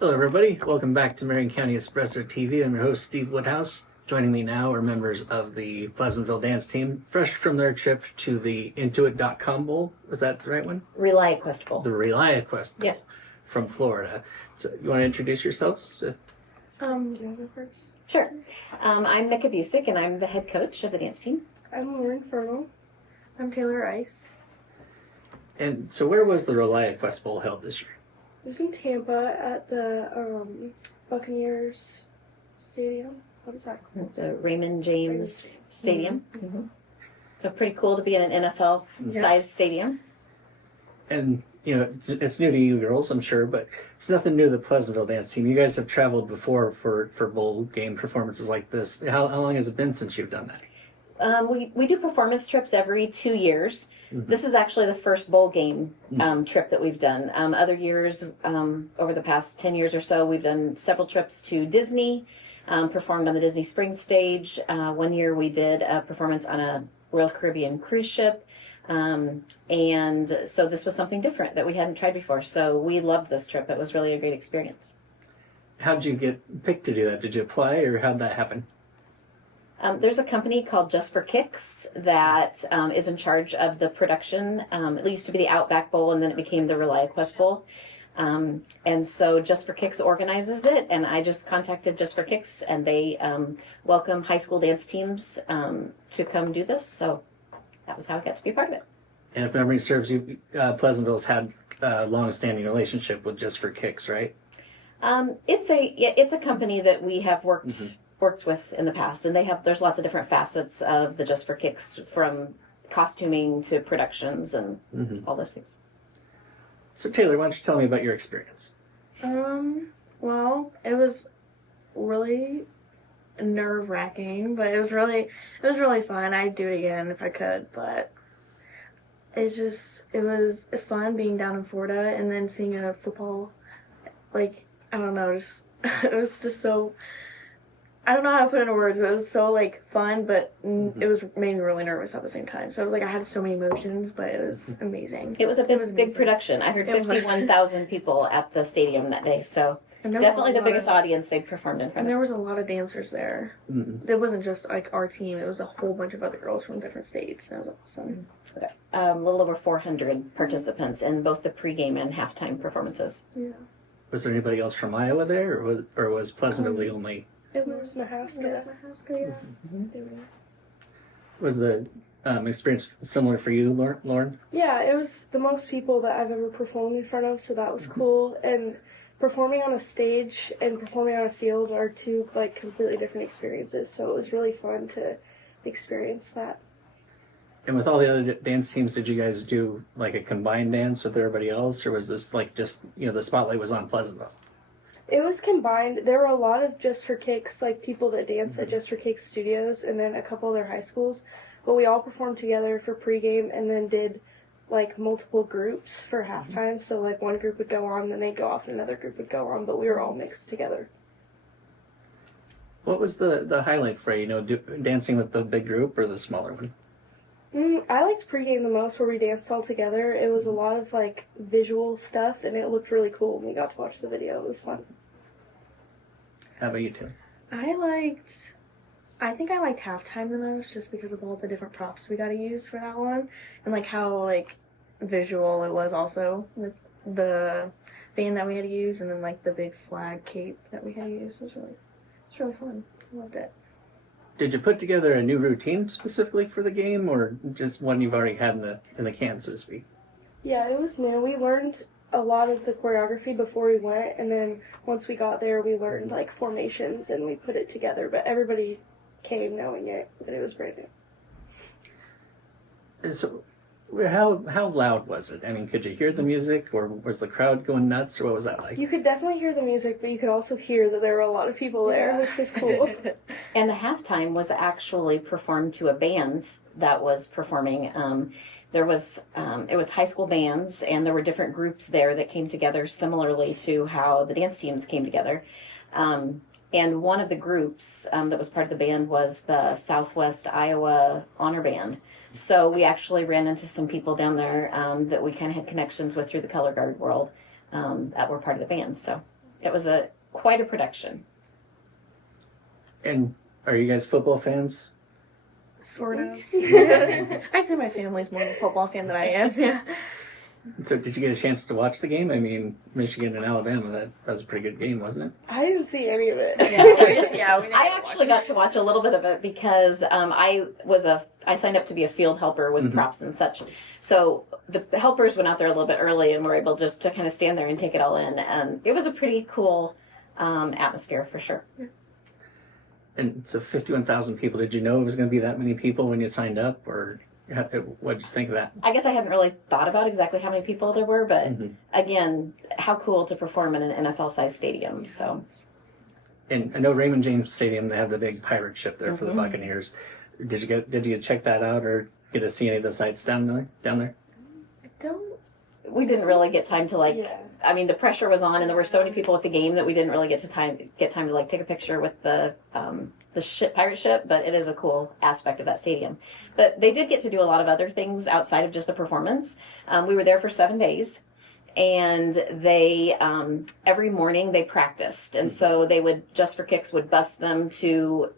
Hello, everybody. Welcome back to Marion County Espresso TV. I'm your host, Steve Woodhouse. Joining me now are members of the Pleasantville dance team, fresh from their trip to the Intuit.com Bowl. Was that the right one? Rely Quest Bowl. The Rely Quest Bowl. Yeah. From Florida. So, you want to introduce yourselves? Do you want to go first? Sure. I'm Micah Busick, and I'm the head coach of the dance team. I'm Lauren Fernal. I'm Taylor Rice. And so, where was the Rely Quest Bowl held this year? It was in Tampa at the Buccaneers Stadium. What is that called? The Raymond James Stadium. Mm-hmm. So pretty cool to be in an NFL-sized stadium. And, you know, it's new to you girls, I'm sure, but it's nothing new to the Pleasantville dance team. You guys have traveled before for bowl game performances like this. How long has it been since you've done that? We do performance trips every 2 years. Mm-hmm. This is actually the first bowl game trip that we've done. Other years, over the past 10 years or so, we've done several trips to Disney, performed on the Disney Springs stage. 1 year we did a performance on a Royal Caribbean cruise ship. And so this was something different that we hadn't tried before. So we loved this trip. It was really a great experience. How'd you get picked to do that? Did you apply, or how'd that happen? There's a company called Just for Kicks that is in charge of the production. It used to be the Outback Bowl, and then it became the Rely Quest Bowl. And so Just for Kicks organizes it, and I just contacted Just for Kicks, and they welcome high school dance teams to come do this. So that was how I got to be part of it. And if memory serves you, Pleasantville's had a long-standing relationship with Just for Kicks, right? It's a company that we have worked with in the past, and there's lots of different facets of the Just for Kicks, from costuming to productions and all those things. So Taylor, why don't you tell me about your experience? Well, it was really nerve-wracking, but it was really fun. I'd do it again if I could, but it was fun being down in Florida and then seeing a football, like, I don't know, it was just so, I don't know how to put it into words, but it was so, like, fun, but it made me really nervous at the same time. So it was like I had so many emotions, but it was amazing. It was a big production. I heard 51,000 people at the stadium that day, so definitely the biggest audience they'd performed in front of. And there was a lot of dancers there. It wasn't just, like, our team. It was a whole bunch of other girls from different states. And it was awesome. A little over 400 participants in both the pregame and halftime performances. Yeah. Was there anybody else from Iowa there, or was Pleasantville the only? It was Mahaska. Yeah. Was the experience similar for you, Lauren? Yeah, it was the most people that I've ever performed in front of, so that was cool. And performing on a stage and performing on a field are two, like, completely different experiences, so it was really fun to experience that. And with all the other dance teams, did you guys do, like, a combined dance with everybody else, or was this, like, just, the spotlight was on Pleasantville? It was combined. There were a lot of Just for Kicks, like, people that dance at Just for Kicks studios, and then a couple other high schools. But we all performed together for pregame and then did, like, multiple groups for halftime. So, like, one group would go on, then they'd go off, and another group would go on. But we were all mixed together. What was the highlight for you? Dancing with the big group or the smaller one? I liked pregame the most, where we danced all together. It was a lot of, like, visual stuff, and it looked really cool when we got to watch the video. It was fun. How about you two? I think I liked halftime the most, just because of all the different props we got to use for that one, and, like, how, like, visual it was also with the fan that we had to use, and then, like, the big flag cape that we had to use. It was really fun. I loved it. Did you put together a new routine specifically for the game, or just one you've already had in the can, so to speak? Yeah, it was new. We learned a lot of the choreography before we went, and then once we got there, we learned, like, formations, and we put it together. But everybody came knowing it, but it was brand new. And so, how loud was it? I mean, could you hear the music, or was the crowd going nuts, or what was that like? You could definitely hear the music, but you could also hear that there were a lot of people there, which was cool. And the halftime was actually performed to a band that was performing. It was high school bands, and there were different groups there that came together similarly to how the dance teams came together. And one of the groups that was part of the band was the Southwest Iowa Honor Band. So we actually ran into some people down there that we kind of had connections with through the color guard world that were part of the band. So it was quite a production. And are you guys football fans? Sort of. I'd say my family's more of a football fan than I am. Yeah. So did you get a chance to watch the game? I mean, Michigan and Alabama, that was a pretty good game, wasn't it? I didn't see any of it. Yeah, we didn't I actually got to watch a little bit of it because I signed up to be a field helper with props and such. So the helpers went out there a little bit early and were able just to kind of stand there and take it all in. And it was a pretty cool atmosphere for sure. And so 51,000 people, did you know it was going to be that many people when you signed up, or what did you think of that? I guess I hadn't really thought about exactly how many people there were, but again, how cool to perform in an NFL-sized stadium. So, and I know Raymond James Stadium, they have the big pirate ship there for the Buccaneers. Did you check that out or get to see any of the sights down there? We didn't really get time to I mean, the pressure was on, and there were so many people at the game that we didn't really get time to take a picture with the pirate ship. But it is a cool aspect of that stadium. But they did get to do a lot of other things outside of just the performance. We were there for 7 days, and they every morning they practiced, and so they would Just for Kicks would bus them to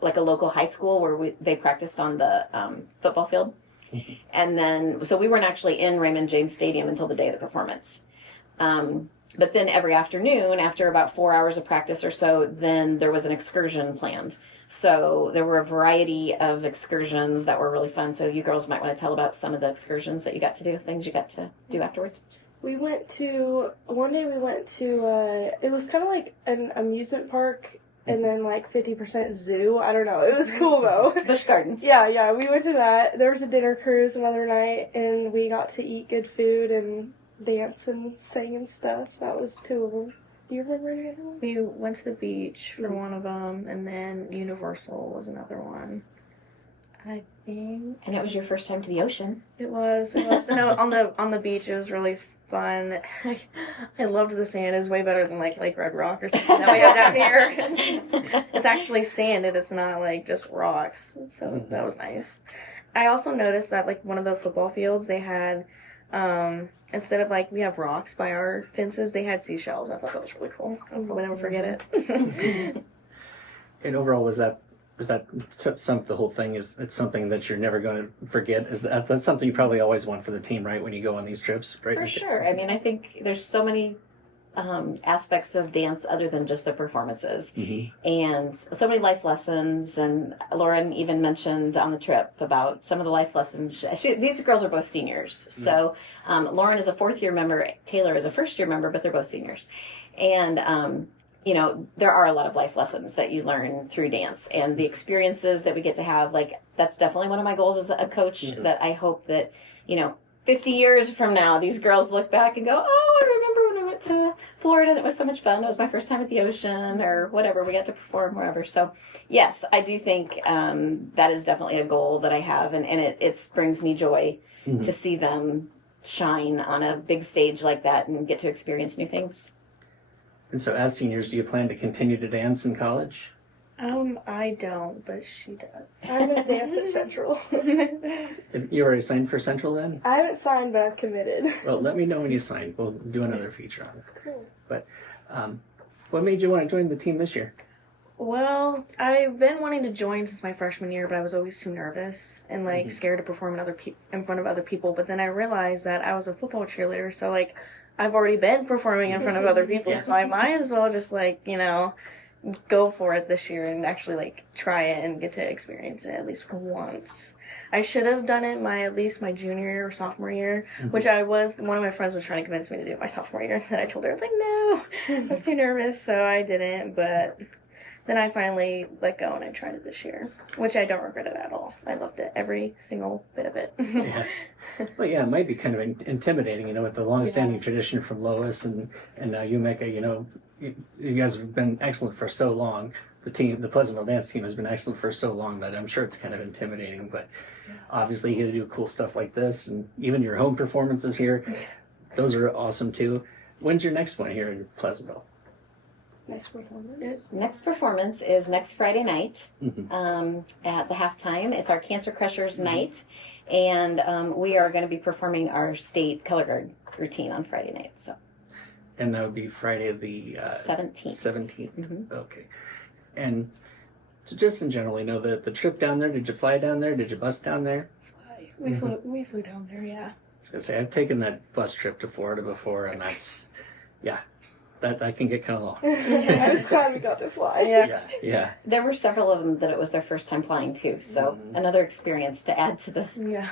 like a local high school where they practiced on the football field. And then, so we weren't actually in Raymond James Stadium until the day of the performance. But then every afternoon, after about 4 hours of practice or so, then there was an excursion planned. So there were a variety of excursions that were really fun. So you girls might want to tell about some of the excursions that you got to do, things you got to do afterwards. One day we went to, it was kind of like an amusement park. And then, 50% zoo. I don't know. It was cool, though. Busch Gardens. Yeah. We went to that. There was a dinner cruise another night, and we got to eat good food and dance and sing and stuff. That was 2 of them. Do you remember any other ones? We went to the beach for one of them, and then Universal was another one. I think. And it was your first time to the ocean. It was. No, on the beach, it was really fun. I loved the sand. It was way better than Lake Red Rock or something that we have down here. It's actually sand and it's not just rocks. So that was nice. I also noticed that one of the football fields they had instead of we have rocks by our fences, they had seashells. I thought that was really cool. I'll probably never forget it. And overall, was that the whole thing is it's something that you're never going to forget? That's something you probably always want for the team, right? When you go on these trips, right? For sure. I mean, I think there's so many aspects of dance other than just the performances, and so many life lessons. And Lauren even mentioned on the trip about some of the life lessons. These girls are both seniors, so Lauren is a 4th-year member, Taylor is a 1st-year member, but they're both seniors, and there are a lot of life lessons that you learn through dance, and the experiences that we get to have, that's definitely one of my goals as a coach, that I hope that, 50 years from now, these girls look back and go, oh, I remember when I went to Florida and it was so much fun. It was my first time at the ocean or whatever. We got to perform wherever. So, yes, I do think that is definitely a goal that I have, and it brings me joy to see them shine on a big stage like that and get to experience new things. And so as seniors, do you plan to continue to dance in college? I don't, but she does. I'm going to dance at Central. Have you already signed for Central then? I haven't signed, but I've committed. Well, let me know when you sign. We'll do another feature on it. Cool. But what made you want to join the team this year? Well, I've been wanting to join since my freshman year, but I was always too nervous and scared to perform in front of other people. But then I realized that I was a football cheerleader, so I've already been performing in front of other people, so I might as well just go for it this year and actually try it and get to experience it at least once. I should have done it at least my junior or sophomore year, which one of my friends was trying to convince me to do it my sophomore year, and I told her, I was no, I was too nervous, so I didn't, but then I finally let go and I tried it this year, which I don't regret it at all. I loved it, every single bit of it. Yeah. Well, yeah, it might be kind of intimidating, with the long-standing tradition from Lois and Umeka, you guys have been excellent for so long. The Pleasantville dance team has been excellent for so long that I'm sure it's kind of intimidating, but obviously you get to do cool stuff like this, and even your home performances here, those are awesome too. When's your next one here in Pleasantville? Next performance is next Friday night at the halftime. It's our Cancer Crushers night, and we are going to be performing our state color guard routine on Friday night. So, And that would be Friday the 17th. 17th. Mhm. Okay. And so just in general, you know, the trip down there, did you fly down there? Did you bus down there? We flew down there, yeah. I was going to say, I've taken that bus trip to Florida before, and that's, yeah, that can get kind of long. I was glad we got to fly. Yeah. There were several of them that it was their first time flying too, so another experience to add to the. Yeah.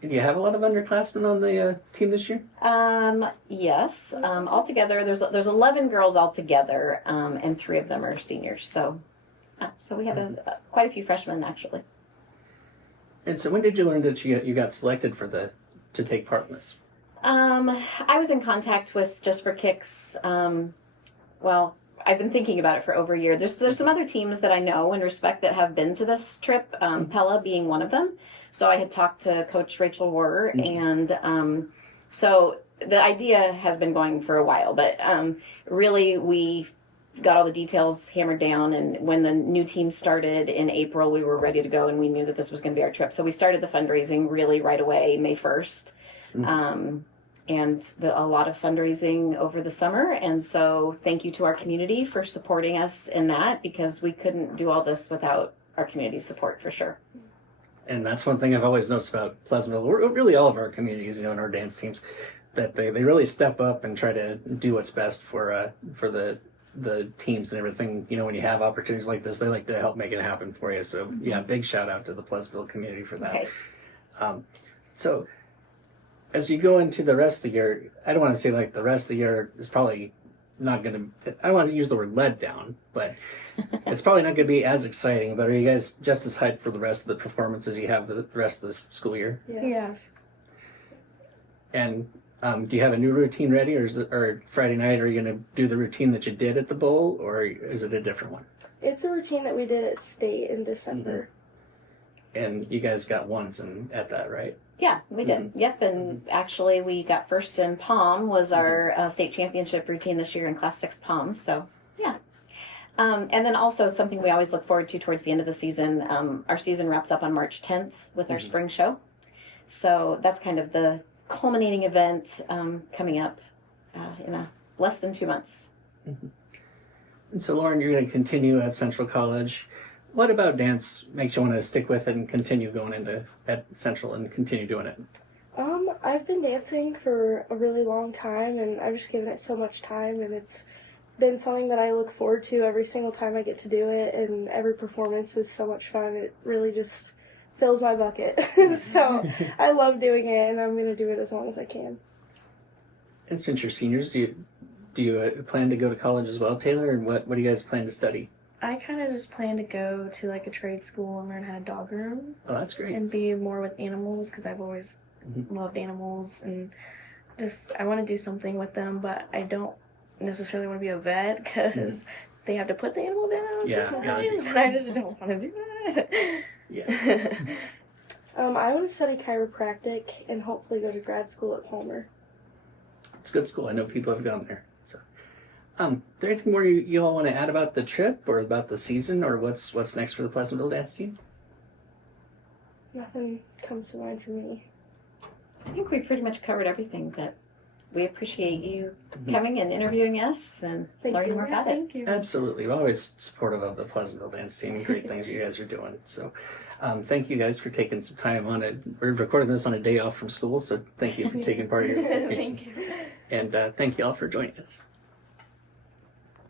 Do you have a lot of underclassmen on the team this year? Yes. Altogether, there's 11 girls altogether, and 3 of them are seniors. So we have quite a few freshmen actually. And so when did you learn that you got selected to take part in this? I was in contact with Just for Kicks. Well, I've been thinking about it for over a year. There's some other teams that I know and respect that have been to this trip, Pella being one of them. So I had talked to Coach Rachel Warder, and so the idea has been going for a while, but really we got all the details hammered down, and when the new team started in April, we were ready to go, and we knew that this was going to be our trip. So we started the fundraising really right away, May 1st. And a lot of fundraising over the summer. And so thank you to our community for supporting us in that, because we couldn't do all this without our community support for sure. And that's one thing I've always noticed about Pleasantville, really all of our communities, you know, in our dance teams, that they really step up and try to do what's best for the teams and everything. You know, when you have opportunities like this, they like to help make it happen for you. So yeah, big shout out to the Pleasantville community for that. Okay. So as you go into the rest of the year, I don't want to say like the rest of the year is probably not going to, I don't want to use the word let down, but it's probably not going to be as exciting. But are you guys just as hyped for the rest of the performances you have the rest of the school year? Yes. And do you have a new routine ready, or Friday night, are you going to do the routine that you did at the bowl, or is it a different one? It's a routine that we did at state in December. And you guys got ones at that, right? Yeah, we did. Yep, and actually we got first in Palm, was our state championship routine this year in Class 6 Palm, so yeah. And then also something we always look forward to towards the end of the season, our season wraps up on March 10th with our spring show. So that's kind of the culminating event coming up in less than 2 months. And so Lauren, you're going to continue at Central College. What about dance makes you want to stick with it and continue going at Central and continue doing it? I've been dancing for a really long time, and I've just given it so much time, and it's been something that I look forward to every single time I get to do it, and every performance is so much fun. It really just fills my bucket. So I love doing it, and I'm going to do it as long as I can. And since you're seniors, do you plan to go to college as well, Taylor? And what do you guys plan to study? I kind of just plan to go to like a trade school and learn how to dog groom Oh, that's great. and be more with animals, because I've always loved animals, and just I want to do something with them, but I don't necessarily want to be a vet because they have to put the animal down sometimes, and I just don't want to do that. Yeah. I want to study chiropractic and hopefully go to grad school at Palmer. It's a good school. I know people have gone there. So, is there anything more you all want to add about the trip or about the season, or what's next for the Pleasantville dance team? Nothing comes to mind for me. I think we've pretty much covered everything, but we appreciate you coming and interviewing us and learning more about it. Thank you. Absolutely. We're always supportive of the Pleasantville dance team and great things you guys are doing. So thank you guys for taking some time on it. We're recording this on a day off from school, so thank you for taking part of your vacation. Thank you. And thank you all for joining us.